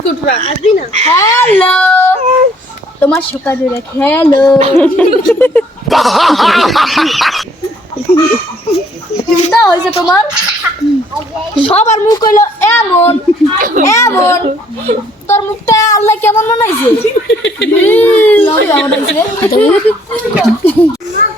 বিস্কুটরা আসবি না হ্যালো তোমার সকাল জোরে হ্যালো চিন্তা হয়েছে তোমার সবার মুখ হইলো এমন এমন তোর মুখটা আল্লাহ কেমন বানাইছে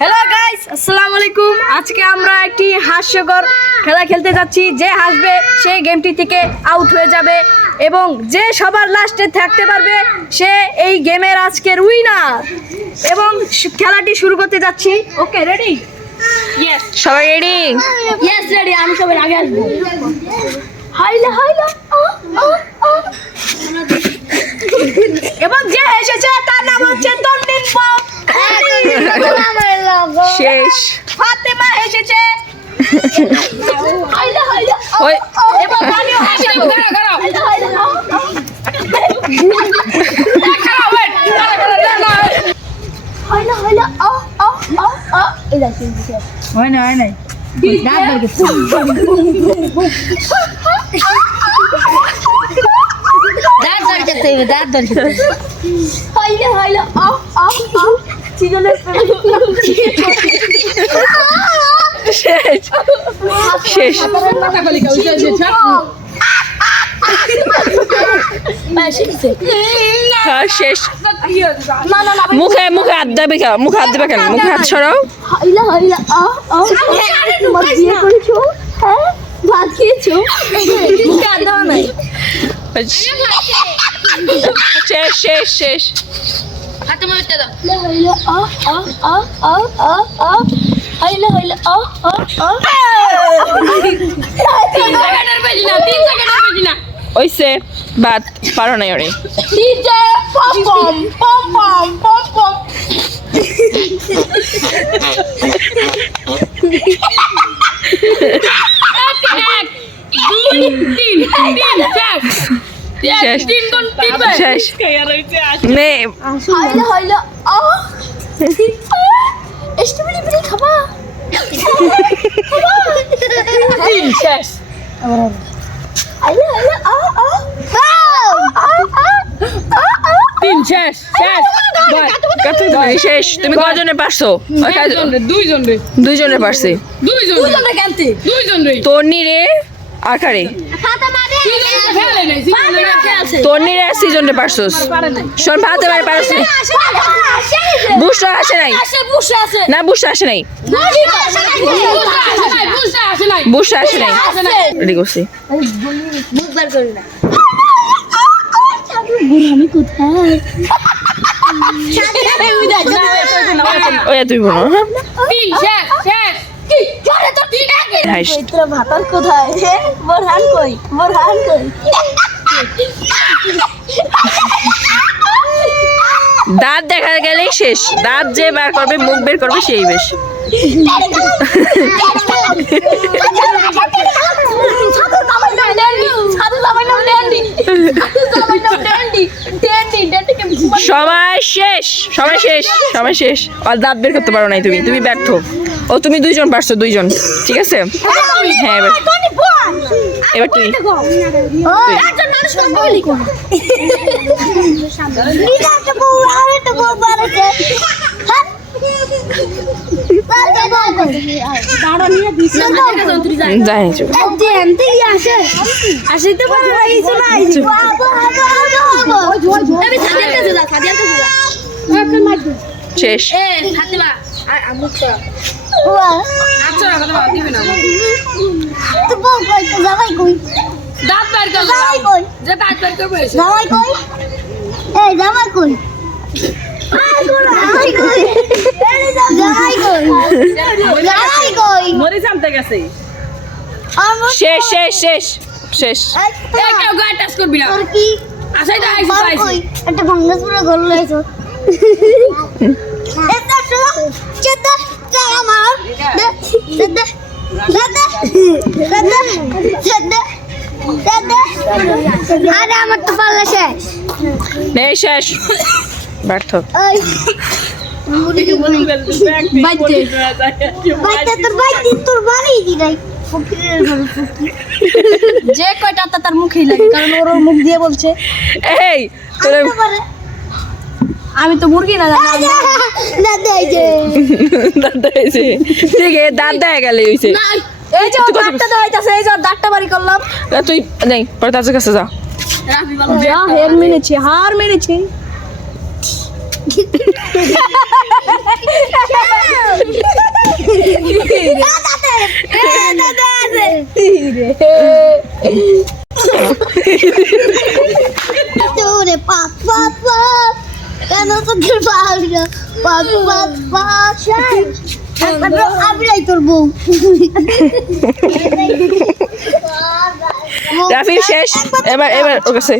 হ্যালো গাইস আসসালামু আলাইকুম আজকে আমরা একটি হাস্যকর খেলা খেলতে যাচ্ছি যে হাসবে সেই গেমটি থেকে আউট হয়ে যাবে এবং যে সবার লাস্টে থাকতে পারবে সে এই গেমের আজকের উইনার এবং খেলাটি শুরু করতে যাচ্ছি ওকে রেডি ইয়েস সবাই রেডি? ইয়েস রেডি আমি সবার আগে আসবো হাইলা হাইলা এবং যে এসেছে তার নাম হচ্ছে তন্দিন শেষ। ফাতেমা এসেছে হাইলা হাইলা ওই এবং পানিও এসেছে দাঁড়াও হাইলা হাইলা হাইলা হাইলা এই দেখো হয় না দাঁত বার করতে দাঁত বার করতে হাইলা হাইলা চিজনের শেষ শেষ। কথা বলি কাউ হ্যাঁ শেষ। না না না মুখে মুখে হাত দেবে কেন? মুখে হাত দেবে কেন? মুখে হাত সরাও। হাইলা হাইলা তোমার বিয়ে করেছো হ্যাঁ ভাত খেয়েছো মুখে হাত দেওয়া নাই শেষ শেষ শেষ। হাতে মরতে দাও হাইলা হাইলা হাইলা 3 সেকেন্ডের বেশি না 3 সেকেন্ডের বেশি না ওইসে বাদ পারো নাই ওরে। ডিজে পম পম পম পম পম পম শেষ শেষ। নে হাইলা হাইলা স্ট্রবেরি বিড়ি খাবা শেষ হাইলা হাইলা 3 শেষ শেষ শেষ। তুমি কজনে পারছো? দুইজনে পারছি। দুজন কেনতে দুইজন রে তন্নি রে আকারে ফেলে নাই তন্নি রে সিজনে পারছোস। শোন ভাতে মারে পারছ না। বুঝতে আসে নাই বসে আছে না, বুঝতে আসে নাই, বুঝতে আসে নাই। রেডি করছি। বুঝবার করি না বুড়ামি কোথায় ওই তুই বলো। শেষ শেষ তোরা ভাতার কোথায় বোরহান কই বোরহান কই দাঁত দেখা গেলেই শেষ। দাঁত যে বার করবে, মুখ বের করবে সেই বেশ। সময় শেষ, সময় শেষ, সময় শেষ। আর দাঁত বের করতে পারো নাই তুমি, তুমি ব্যর্থ। ও তুমি দুইজন পারছো, দুইজন। ঠিক আছে হ্যাঁ এবার এবার তুই যাই আসিতে পারে শেষ। দাঁত বার করো যে দাঁত বার করবে মরিচ আনতে গেছে শেষ শেষ শেষ শেষ। কেউ গায়ে টাচ করবি না আসাই তো আইসি একটা ভাঙ্গাস পুরো ঘর লাইছো এটা শুনো চেতা আমার দাদা দাদা দাদা দাদা দাদা আরে আমার তো পাল্লা শেষ নেই শেষ। ব্যর্থ। ওই বাইতে বাইতে তোর বাড়ি দি নাই যে কয়টা তার মুখেই লাগে, কারণ ওর মুখ দিয়ে বলছে। এই তোর আমি তো মুরগি না জানি। দাঁত হয়েছে, ঠিক আছে দাঁত দেখা গেলে হয়েছে। এই যে ওর দাঁতটা দেখাইতেছে, এই যে ওর দাঁতটা বাড়ি করলাম। না তুই নেই, পরে তার কাছে যা। যা হার মেরেছি। রাফি শেষ, এবার ওর কাছে।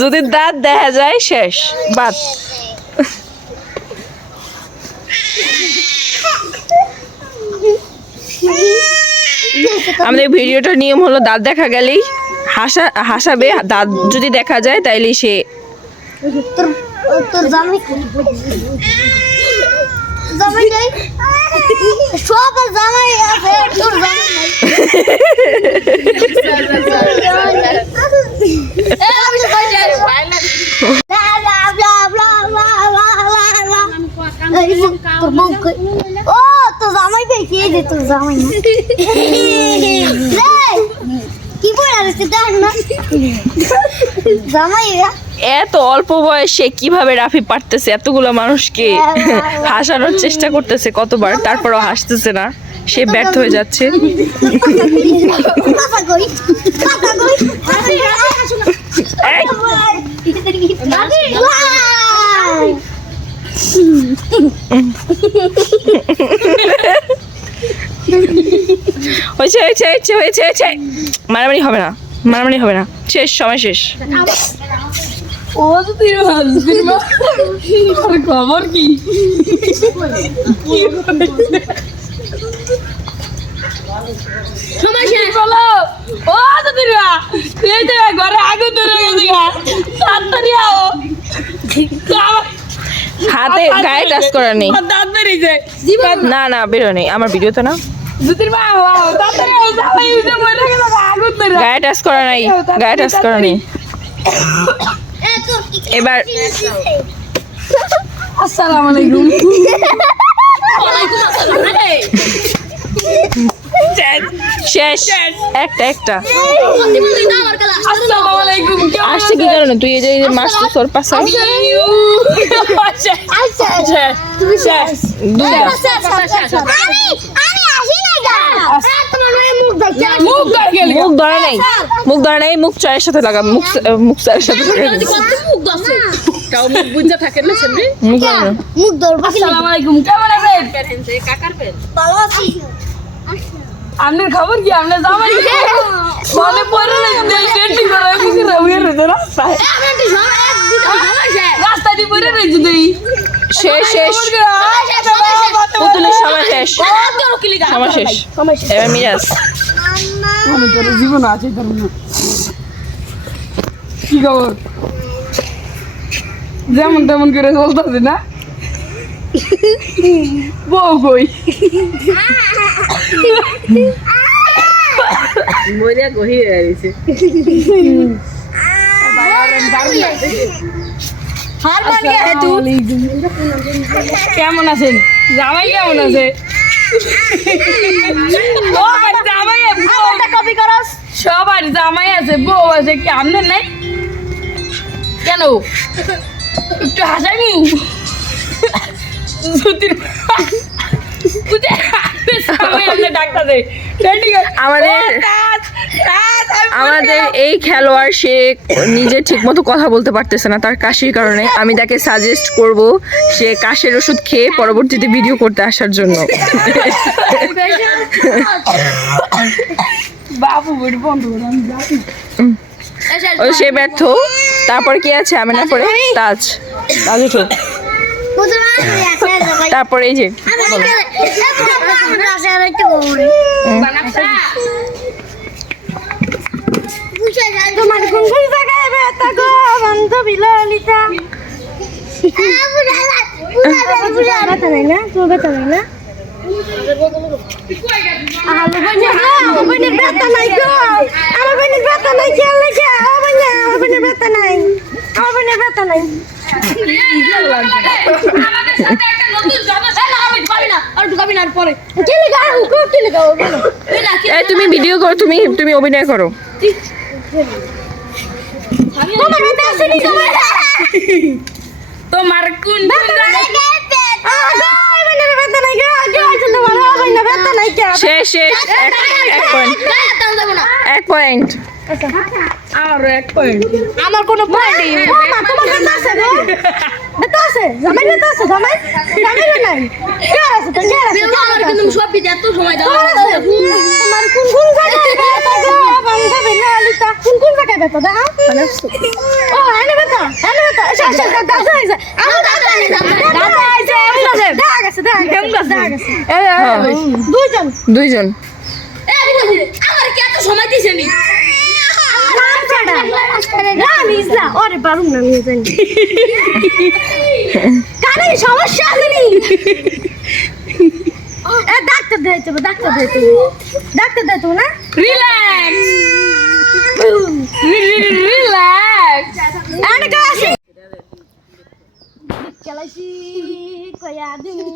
যদি দাঁত দেখা যায় শেষ বাদ। আমাদের ভিডিওটার নিয়ম হলো দাঁত দেখা গেলেই হাসাবে, দাঁত যদি দেখা যায় তাইলে সে তোর জামাই নাই, সব জামাই আছে, তোর জামাই নাই। ও তো জামাই দেখিয়ে দে, তোর জামাই না। কি বলে আছে দেখ না জামাই। এত অল্প বয়সে কিভাবে রাফি পারতেছে এতগুলো মানুষকে হাসানোর চেষ্টা করতেছে কতবার, তারপরও হাসতেছে না, সে ব্যর্থ হয়ে যাচ্ছে। হয়েছে হয়েছে হয়েছে হয়েছে হয়েছে, মারামারি হবে না, মারামারি হবে না, শেষ, সময় শেষ। ও তো খবর কি? সময় শেষ হলো। ও তো ঘরে আগুন ধরে গেছে, তাড়াতাড়ি আও। হাতে গায়ে টাচ করা নেই, না না বেরো নেই আমার ভিডিওতে না, গায়ে টাচ করা নাই, গায়ে টাচ করা নেই। এবার আসসালামু আলাইকুম। শেষ, একটা একটা আসসালামু আলাইকুম। আসছে কি কারণে? তুই এই যে মাছ তো তোর পাশে মুখ ধরে নাই, মুখ ধরে নাই, মুখ চায়ের সাথে লাগা, মুখ চায়ের সাথে মুখ ধরে না। মুখ ধরবো। আসসালামু আলাইকুম, কেমন আছেন? ভালো আছি। আপনার খবর কি? আপনার জামাই মনে পড়ে না ডেটিং করে কিছু রবির রাস্তায় রাস্তা দিয়ে পড়ে রয়েছে তুই। শেষ শেষ, পুতুলের সময় শেষ, সময় শেষ। এবার মিরাজ, আমি তোর জীবন আছে তোর না। কি খবর? যেমন তেমন করে চলতেছে না? বউ কই? কেমন আছেন? জামাই কেমন আছে? সবার জামাই আছে, বউ আছে, কি আপনার নাই? কেন একটু হাসাইনি? আমাদের এই খেলোয়াড় সে নিজে ঠিক মতো কথা বলতে পারতেছে না তার কাশির কারণে। আমি তাকে সাজেস্ট করব সে কাশের ওষুধ খেয়ে পরবর্তীতে ভিডিও করতে আসার জন্য। বাবু বন্ধু সে ব্যর্থ। তারপর কি আছে? আমি না পরে তাজ, তাজ উঠো। তারপর এই যে তোমার কোন কোন জায়গায় ব্যথা গো বান্ধবী ললিতা? ব্যথা নাই না? তোমার ব্যথা নাই না? আমার বোনের ব্যথা নাই গো, আমার বোনের ব্যথা নাই, খেয়াল রেখে আমার বোনের ব্যথা নাই, আমার বোনের ব্যথা নাই। এই তুমি ভিডিও করো, তুমি অভিনয় করো। তোমার ব্যথা আছে নি? তোমার কোন শেষ শেষ, এক পয়েন্ট। আর 1 পয়েন্ট। আমার কোনো পয়েন্টই নেই। তোমার ব্যথা আছে গো? ব্যথা আছে? জামাই ব্যথা আছে? জামাই নাই? কে আছে তো? কে আছে? আমার কিন্তু সব দিতে এত সময় দাও। তোমার কোন কোন জায়গায় ব্যথা গো বান্ধবী ললিতা? কোন কোন জায়গায় ব্যথা দাও? ও এনে ব্যথা, এনে ব্যথা। দাদা আইছে, আমার দাদা আইছে, দাদা আইছে, দেখা গেছে, দেখা গেছে। দুইজন। আমার কি এত সময় দিছে নি? ওরে পারুম না আমি জানি। কানে সমস্যা আছে নি? ডাক্তার দেখাইতে হবে, ডাক্তার দেখাইতে হবে না? রিল্যাক্স। রিল্যাক্স। অনেক আছে খেলাইছি কয়া দিমু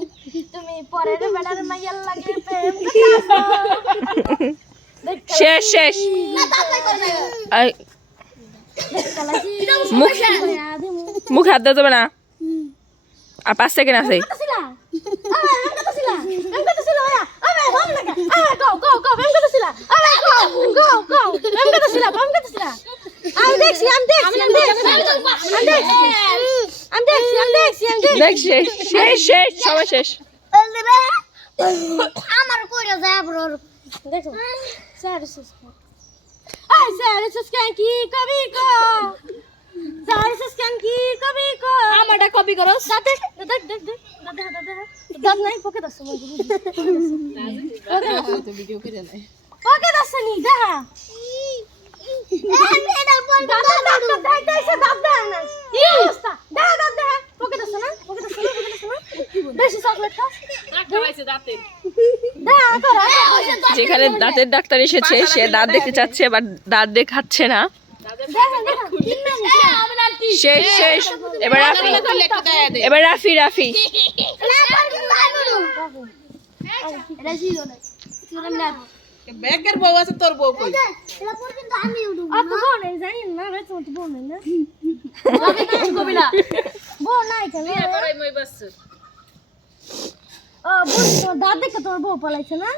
তুমি পরের বেড়ার মাইয়ার লাগে প্রেম করতাছো। শেষ শেষ। এই, মুখ মুখ হাত দেওয়া যাবে না, আর 5 সেকেন্ড আছে। দেখ শেষ শেষ শেষ, সবাই শেষ। আমার কইরা যায় ব্রো দেখো স্যার স্যার কি কবি কো স্যার কি কবি কো আমারটা কপি করো। দেখ দাদা নাই পকে দাস ভিডিও করে নাই। পকে দাস নি দেখা বেশি চকলেট খাস যেখানে দাঁতের ডাক্তার এসেছে সে দাঁত দেখতে চাচ্ছে, বাট দাঁত দেখাচ্ছে না। শেষ শেষ। এবার রাফি, এবার রাফি। ব্যাগের বউ আছে, তোর বউ কই? দাঁত দেখে তোর বউ পালাইছে না?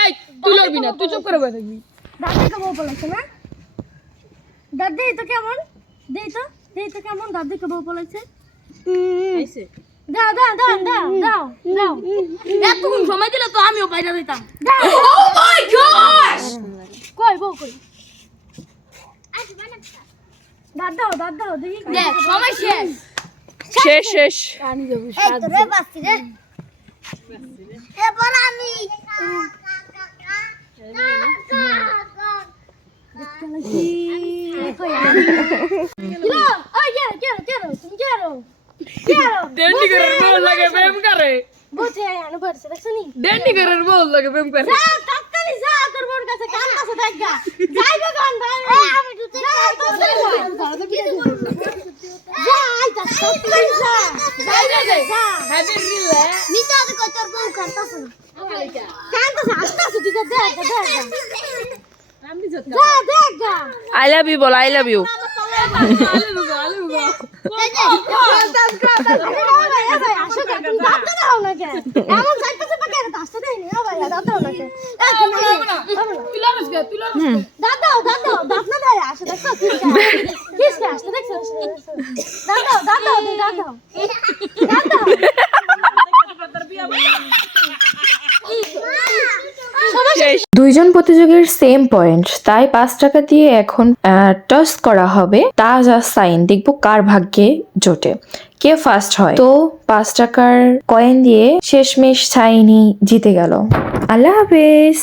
এই তুই লড়বি না, তুই চুপ করে বসে থাকবি। দাঁত দেখে বউ পালাইছে না? দাঁত দেই তো কেমন, দেই তো কেমন দাঁত দেখে বউ পালাইছে। দাও এতক্ষণ সময় দিলে তো আমিও বাইরে যেতাম। কই বউ কই? দাঁত দাও দেখি। দেখ সময় শেষ। শেষ শেষ। রে বাসি রে এবার আমি ডেন্ডি করার বউ লাগে প্রেম করে। বুঝে আনো বলছে দেখছনি ডেন্ডি করার বউ লাগে প্রেম করে। যা তাড়াতাড়ি যা তোর বোন কাছে কান কাছে দেখা যাইবে কোন ভাই আমি দুতে যা আইতা তাড়াতাড়ি যা হ্যাপি রিল্যাক্স। নিতে হবে কই তোর বউ কানতাছ কানতাছ আসতাছ তুই দেখ যা আই লাভ ইউ বল, আই লাভ ইউ। শেষ। দুইজন প্রতিযোগীর সেম পয়েন্ট, তাই 5 টাকা দিয়ে এখন টস করা হবে। তা যা সাইন দেখবো কার ভাগ্যে জোটে, কে ফার্স্ট হয়। তো 5 টাকার কয়েন দিয়ে শেষমেশ সাইনই জিতে গেল। আল্লাহ হাফেজ।